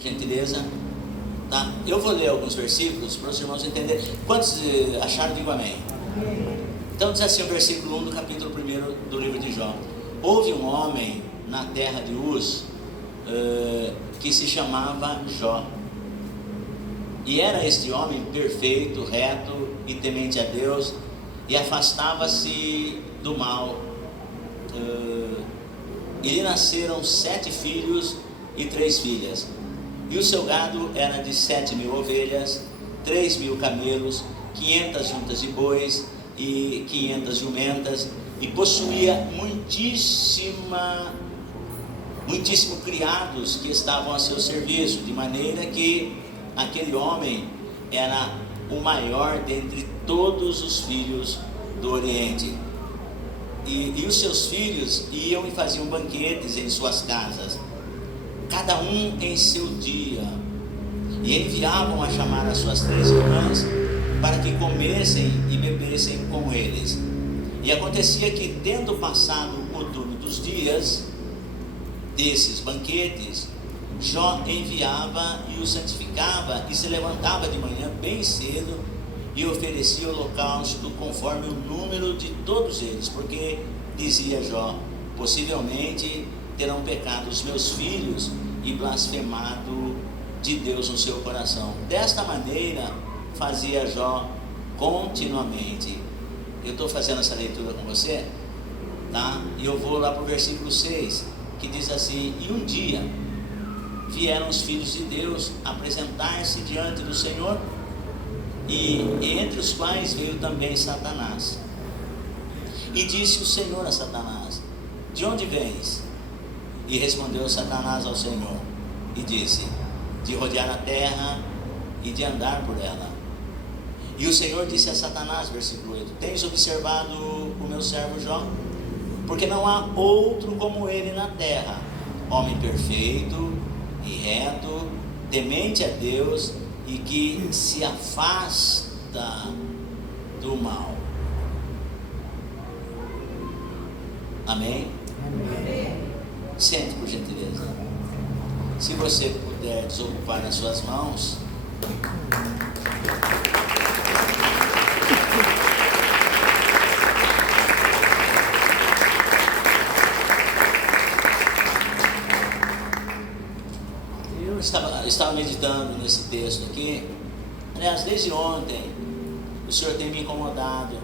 Gentileza, tá? Eu vou ler alguns versículos para os irmãos entenderem. Quantos acharam? Digo amém. Então diz assim o versículo 1 do capítulo 1 do livro de Jó. Houve um homem na terra de Uz que se chamava Jó, e era este homem perfeito, reto e temente a Deus, e afastava-se do mal. E lhe nasceram 7 filhos e 3 filhas. E o seu gado era de 7.000 ovelhas, 3.000 camelos, 500 juntas de bois e 500 jumentas, e possuía muitíssimo criados que estavam a seu serviço, de maneira que aquele homem era o maior dentre todos os filhos do Oriente. E os seus filhos iam e faziam banquetes em suas casas, cada um em seu dia, e enviavam a chamar as suas 3 irmãs para que comessem e bebessem com eles. E acontecia que, tendo passado o turno dos dias desses banquetes, Jó enviava e os santificava, e se levantava de manhã bem cedo e oferecia holocausto conforme o número de todos eles, porque dizia Jó: possivelmente terão pecado os meus filhos e blasfemado de Deus no seu coração. Desta maneira fazia Jó continuamente. Eu estou fazendo essa leitura com você, tá? E eu vou lá para o versículo 6, que diz assim: e um dia vieram os filhos de Deus apresentar-se diante do Senhor, e entre os quais veio também Satanás. E disse o Senhor a Satanás: de onde vens? E respondeu Satanás ao Senhor e disse: de rodear a terra e de andar por ela. E o Senhor disse a Satanás, versículo 8: tens observado o meu servo Jó? Porque não há outro como ele na terra, homem perfeito e reto, temente a Deus, e que se afasta do mal. Amém? Amém. Sente, por gentileza. Se você puder desocupar as suas mãos. Eu estava meditando nesse texto aqui. Aliás, desde ontem o Senhor tem me incomodado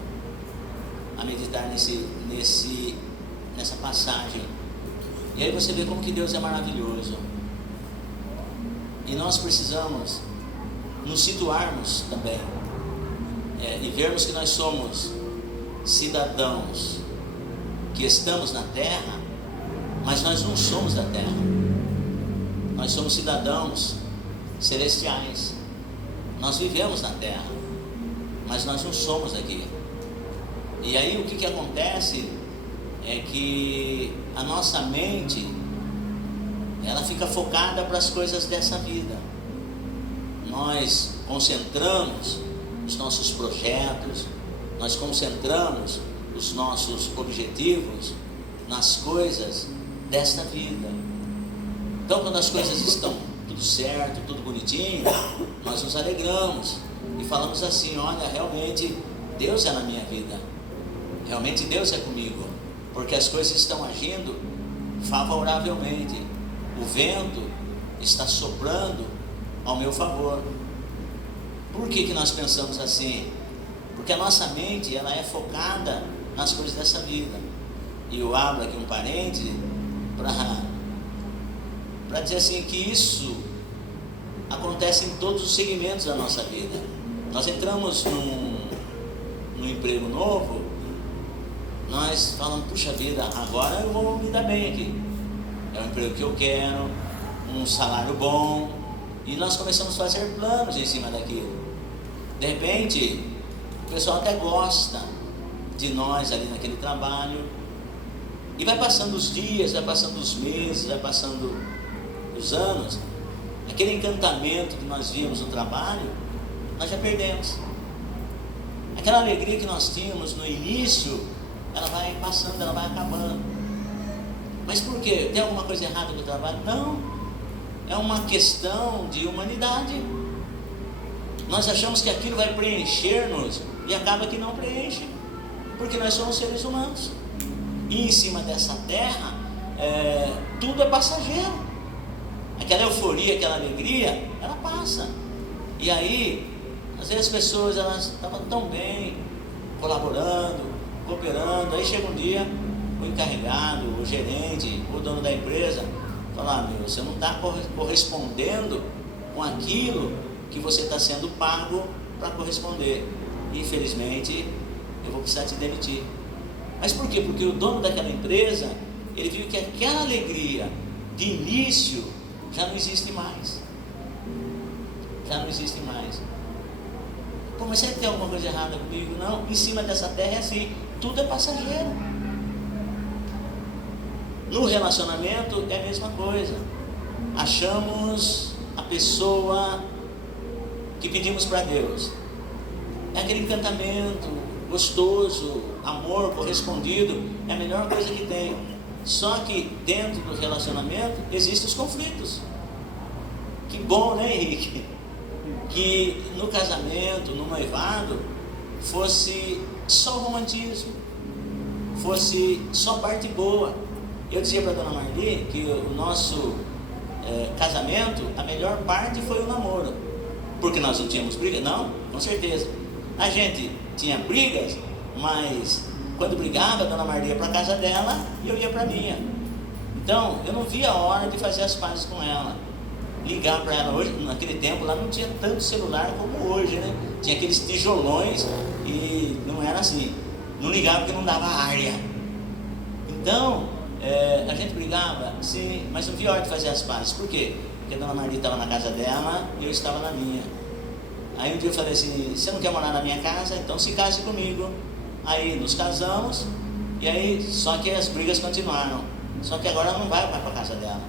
a meditar nessa passagem. E aí você vê como que Deus é maravilhoso. E nós precisamos nos situarmos também, e vermos que nós somos cidadãos que estamos na terra, mas nós não somos da terra. Nós somos cidadãos celestiais. Nós vivemos na terra, mas nós não somos daqui. E aí o que acontece é que a nossa mente, ela fica focada para as coisas dessa vida. Nós concentramos os nossos projetos, nós concentramos os nossos objetivos nas coisas desta vida. Então, quando as coisas estão tudo certo, tudo bonitinho, nós nos alegramos e falamos assim: olha, realmente Deus é na minha vida, realmente Deus é comigo, porque as coisas estão agindo favoravelmente, o vento está soprando ao meu favor. Por que nós pensamos assim? Porque a nossa mente, ela é focada nas coisas dessa vida. E eu abro aqui um parêntese para dizer assim, que isso acontece em todos os segmentos da nossa vida. Nós entramos num emprego novo, nós falamos: puxa vida, agora eu vou me dar bem aqui, é um emprego que eu quero, um salário bom, e nós começamos a fazer planos em cima daquilo. De repente o pessoal até gosta de nós ali naquele trabalho, e vai passando os dias, vai passando os meses, vai passando os anos, aquele encantamento que nós víamos no trabalho, nós já perdemos. Aquela alegria que nós tínhamos no início, ela vai passando, ela vai acabando. Mas por quê? Tem alguma coisa errada com o trabalho? Não. é uma questão de humanidade. Nós achamos que aquilo vai preencher-nos e acaba que não preenche, porque nós somos seres humanos. E em cima dessa terra, tudo é passageiro. Aquela euforia, aquela alegria, ela passa. E aí, às vezes as pessoas, elas estavam tão bem, colaborando, cooperando. Aí chega um dia, o encarregado, o gerente, o dono da empresa fala: meu, você não está correspondendo com aquilo que você está sendo pago para corresponder. Infelizmente, eu vou precisar te demitir. Mas por quê? Porque o dono daquela empresa, ele viu que aquela alegria de início já não existe mais. Já não existe mais. Pô, mas será que tem alguma coisa errada comigo? Não, em cima dessa terra é assim, tudo é passageiro. No relacionamento é a mesma coisa. Achamos a pessoa que pedimos para Deus. É aquele encantamento gostoso, amor correspondido, é a melhor coisa que tem. Só que dentro do relacionamento existem os conflitos. Que bom, né, Henrique? Que no casamento, no noivado, fosse só romantismo, fosse só parte boa. Eu dizia para a dona Marli que o nosso casamento, a melhor parte foi o namoro. Porque nós não tínhamos briga? Não, com certeza. A gente tinha brigas, mas quando brigava, a dona Marli ia para a casa dela e eu ia para a minha. Então, eu não via a hora de fazer as pazes com ela. Ligar para ela hoje, naquele tempo lá não tinha tanto celular como hoje, né? Tinha aqueles tijolões e não era assim. Não ligava porque não dava área. Então, a gente brigava, sim, mas não via a hora de fazer as pazes. Por quê? Porque a dona Marli estava na casa dela e eu estava na minha. Aí um dia eu falei assim: você não quer morar na minha casa? Então se case comigo. Aí nos casamos, e aí, só que as brigas continuaram. Só que agora ela não vai mais para a casa dela.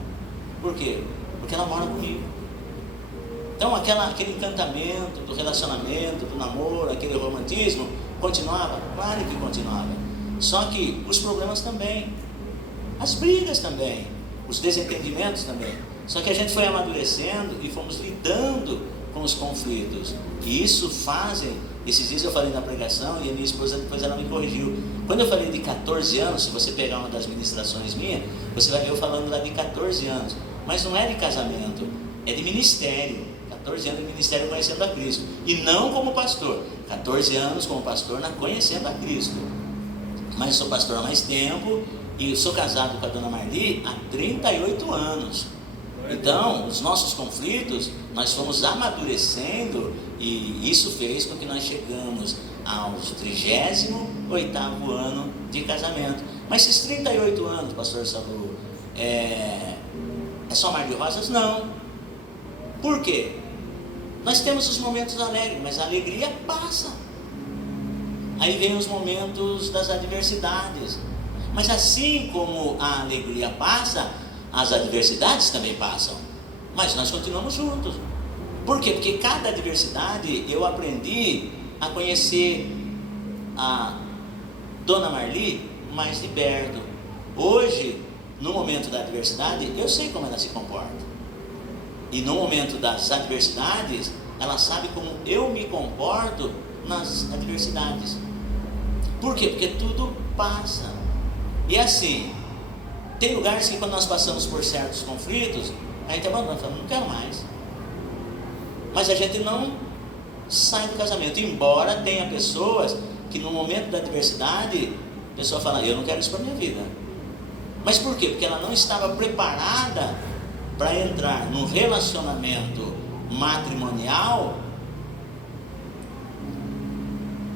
Por quê? Porque ela mora comigo. Então aquele encantamento do relacionamento, do namoro, aquele romantismo, continuava? Claro que continuava. Só que os problemas também, as brigas também, os desentendimentos também. Só que a gente foi amadurecendo e fomos lidando com os conflitos. E isso fazem, esses dias eu falei na pregação e a minha esposa depois ela me corrigiu. Quando eu falei de 14 anos, se você pegar uma das ministrações minhas, você vai ver eu falando lá de 14 anos. Mas não é de casamento, é de ministério. 14 anos de ministério conhecendo a Cristo. E não como pastor. 14 anos como pastor conhecendo a Cristo. Mas sou pastor há mais tempo e sou casado com a dona Marli há 38 anos. Então, os nossos conflitos, nós fomos amadurecendo e isso fez com que nós chegamos aos 38º ano de casamento. Mas esses 38 anos, pastor Salu, é só mar de rosas? Não. Por quê? Nós temos os momentos alegres, mas a alegria passa. Aí vem os momentos das adversidades. Mas assim como a alegria passa, as adversidades também passam. Mas nós continuamos juntos. Por quê? Porque cada adversidade eu aprendi a conhecer a dona Marli mais de perto. Hoje, no momento da adversidade, eu sei como ela se comporta. E no momento das adversidades, ela sabe como eu me comporto nas adversidades. Por quê? Porque tudo passa. E assim, tem lugares que quando nós passamos por certos conflitos, a gente abandona, fala, não quero mais. Mas a gente não sai do casamento. Embora tenha pessoas que no momento da adversidade, a pessoa fala, eu não quero isso para a minha vida. Mas por quê? Porque ela não estava preparada para entrar num relacionamento matrimonial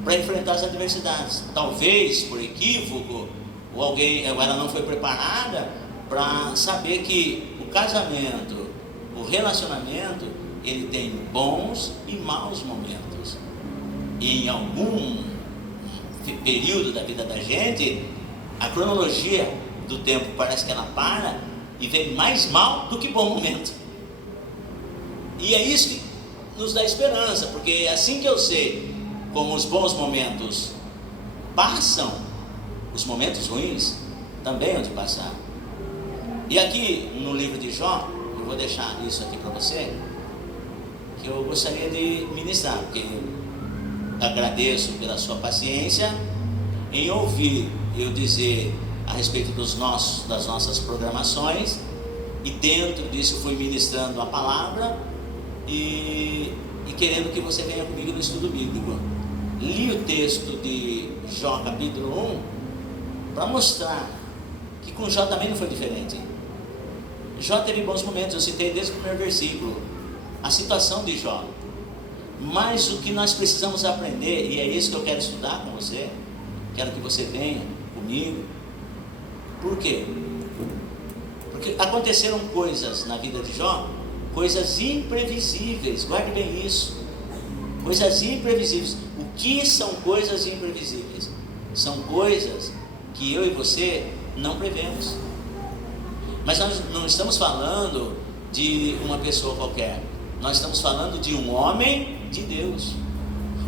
para enfrentar as adversidades. Talvez por equívoco, ou ela não foi preparada para saber que o casamento, o relacionamento, ele tem bons e maus momentos. E em algum período da vida da gente, a cronologia do tempo parece que ela para e vem mais mal do que bom momento. E é isso que nos dá esperança, porque é assim que eu sei como os bons momentos passam, os momentos ruins também hão de passar. E aqui no livro de Jó, eu vou deixar isso aqui para você, que eu gostaria de ministrar, porque agradeço pela sua paciência em ouvir eu dizer a respeito das nossas programações, e dentro disso eu fui ministrando a palavra e querendo que você venha comigo no estudo bíblico. Li o texto de Jó capítulo 1 para mostrar que com Jó também não foi diferente. Jó teve bons momentos, eu citei desde o primeiro versículo a situação de Jó, mas o que nós precisamos aprender, e é isso que eu quero estudar com você, quero que você venha comigo. Por quê? Porque aconteceram coisas na vida de Jó, coisas imprevisíveis, guarde bem isso, coisas imprevisíveis. O que são coisas imprevisíveis? São coisas que eu e você não prevemos. Mas nós não estamos falando de uma pessoa qualquer, nós estamos falando de um homem de Deus,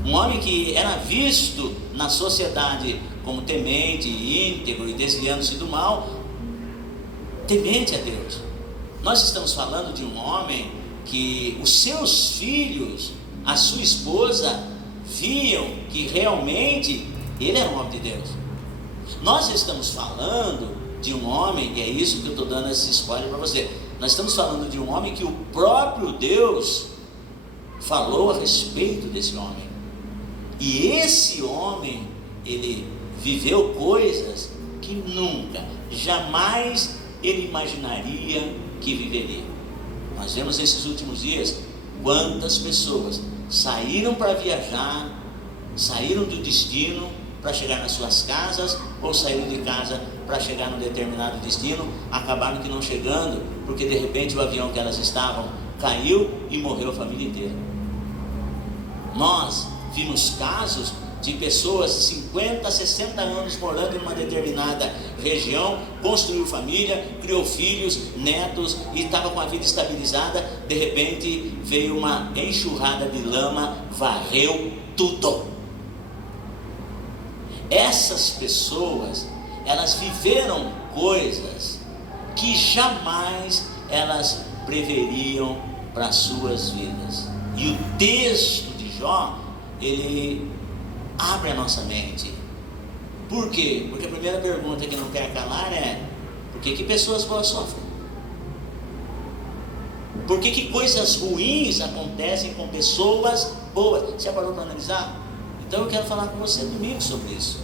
um homem que era visto na sociedade como temente, íntegro e desviando-se do mal, temente a Deus. Nós estamos falando de um homem que os seus filhos, a sua esposa, viam que realmente ele era um homem de Deus. Nós estamos falando de um homem, e é isso que eu estou dando esse spoiler para você, nós estamos falando de um homem que o próprio Deus falou a respeito desse homem, e esse homem, ele viveu coisas que nunca, jamais ele imaginaria que viveria. Nós vemos nesses últimos dias quantas pessoas saíram para viajar, saíram do destino para chegar nas suas casas, ou saíram de casa para chegar num determinado destino, acabaram que não chegando, porque de repente o avião que elas estavam caiu e morreu a família inteira. Nós vimos casos de pessoas de 50, 60 anos morando em uma determinada região, construiu família, criou filhos, netos, e estava com a vida estabilizada. De repente veio uma enxurrada de lama, varreu tudo. Essas pessoas, elas viveram coisas que jamais elas preveriam para as suas vidas. E o texto de Jó, ele abre a nossa mente. Por quê? Porque a primeira pergunta que não quer calar é: por que pessoas boas sofrem? Por que coisas ruins acontecem com pessoas boas? Você já parou para analisar? Então eu quero falar com você domingo sobre isso.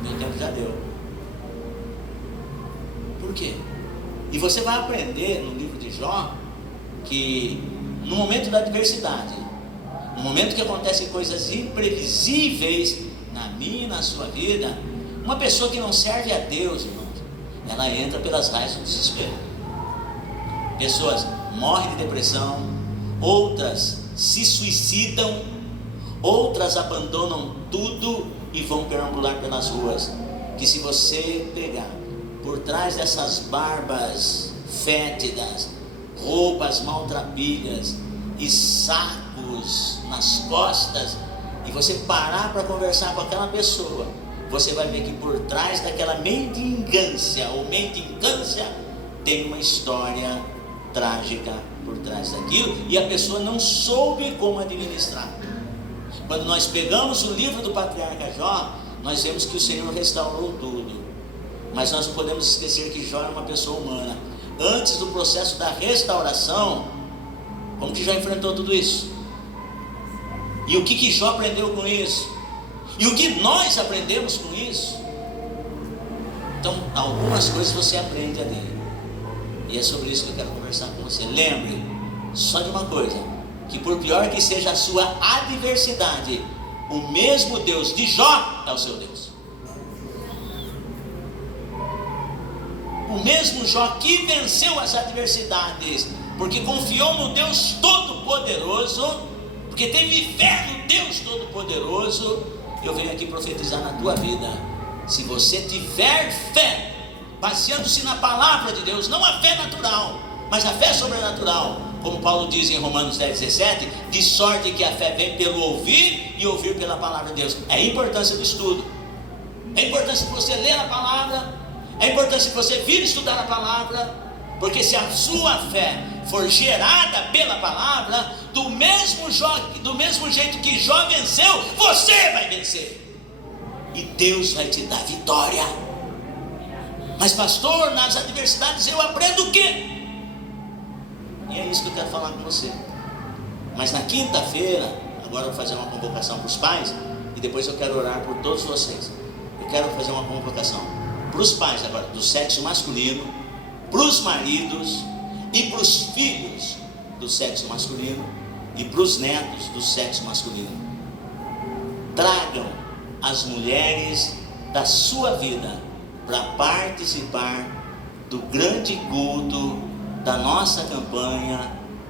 Meu tempo já deu. Por quê? E você vai aprender no livro de Jó que no momento da adversidade, no momento que acontecem coisas imprevisíveis na minha e na sua vida, uma pessoa que não serve a Deus, irmãos, ela entra pelas raias do desespero. Pessoas morrem de depressão, outras se suicidam, outras abandonam tudo e vão perambular pelas ruas. Que se você pegar por trás dessas barbas fétidas, roupas maltrapilhas e sacos nas costas, e você parar para conversar com aquela pessoa, você vai ver que por trás daquela mendigância ou mendicância tem uma história trágica por trás daquilo, e a pessoa não soube como administrar. Quando nós pegamos o livro do patriarca Jó, nós vemos que o Senhor restaurou tudo, mas nós não podemos esquecer que Jó era uma pessoa humana. Antes do processo da restauração, como que Jó enfrentou tudo isso? E o que Jó aprendeu com isso? E o que nós aprendemos com isso? Então, algumas coisas você aprende ali, e é sobre isso que eu quero conversar com você. Lembre só de uma coisa, que por pior que seja a sua adversidade, o mesmo Deus de Jó é o seu Deus. O mesmo Jó que venceu as adversidades, porque confiou no Deus Todo-Poderoso, porque teve fé no Deus Todo-Poderoso. Eu venho aqui profetizar na tua vida: se você tiver fé, baseando-se na palavra de Deus, não a fé natural, mas a fé sobrenatural, como Paulo diz em Romanos 10:17, de sorte que a fé vem pelo ouvir e ouvir pela palavra de Deus. É a importância do estudo, é a importância de você ler a palavra, é a importância de você vir estudar a palavra, Porque se a sua fé for gerada pela palavra, do mesmo jeito que Jó venceu, você vai vencer. E Deus vai te dar vitória. Mas pastor, nas adversidades eu aprendo o quê? E é isso que eu quero falar com você. Mas na quinta-feira, agora eu vou fazer uma convocação para os pais, e depois eu quero orar por todos vocês. Eu quero fazer uma convocação para os pais agora, do sexo masculino, para os maridos e para os filhos do sexo masculino e para os netos do sexo masculino. Tragam as mulheres da sua vida para participar do grande culto da nossa campanha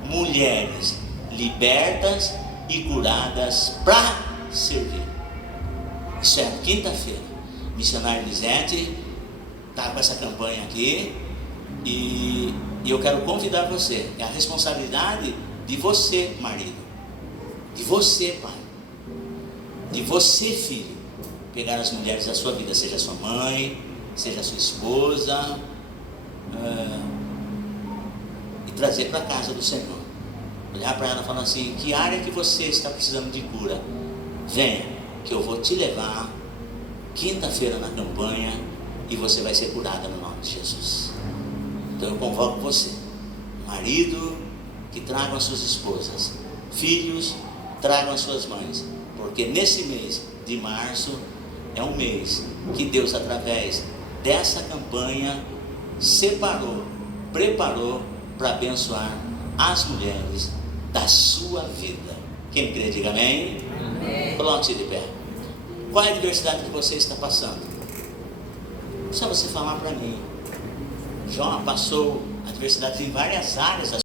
Mulheres Libertas e Curadas para Servir. Isso é quinta-feira. Missionária Lisete está com essa campanha aqui, e eu quero convidar você. É a responsabilidade de você, marido, de você, pai, de você, filho, pegar as mulheres da sua vida, seja sua mãe, seja sua esposa, e trazer para a casa do Senhor. Olhar para ela e falar assim: que área que você está precisando de cura? Venha, que eu vou te levar quinta-feira na campanha e você vai ser curada no nome de Jesus. Então eu convoco você, marido, que tragam as suas esposas, filhos, tragam as suas mães, porque nesse mês de março é um mês que Deus, através dessa campanha, separou, preparou para abençoar as mulheres da sua vida. Quem crê, diga amém. Amém. Coloque-se de pé. Qual é a adversidade que você está passando? Só você falar para mim. Jó passou adversidades em várias áreas da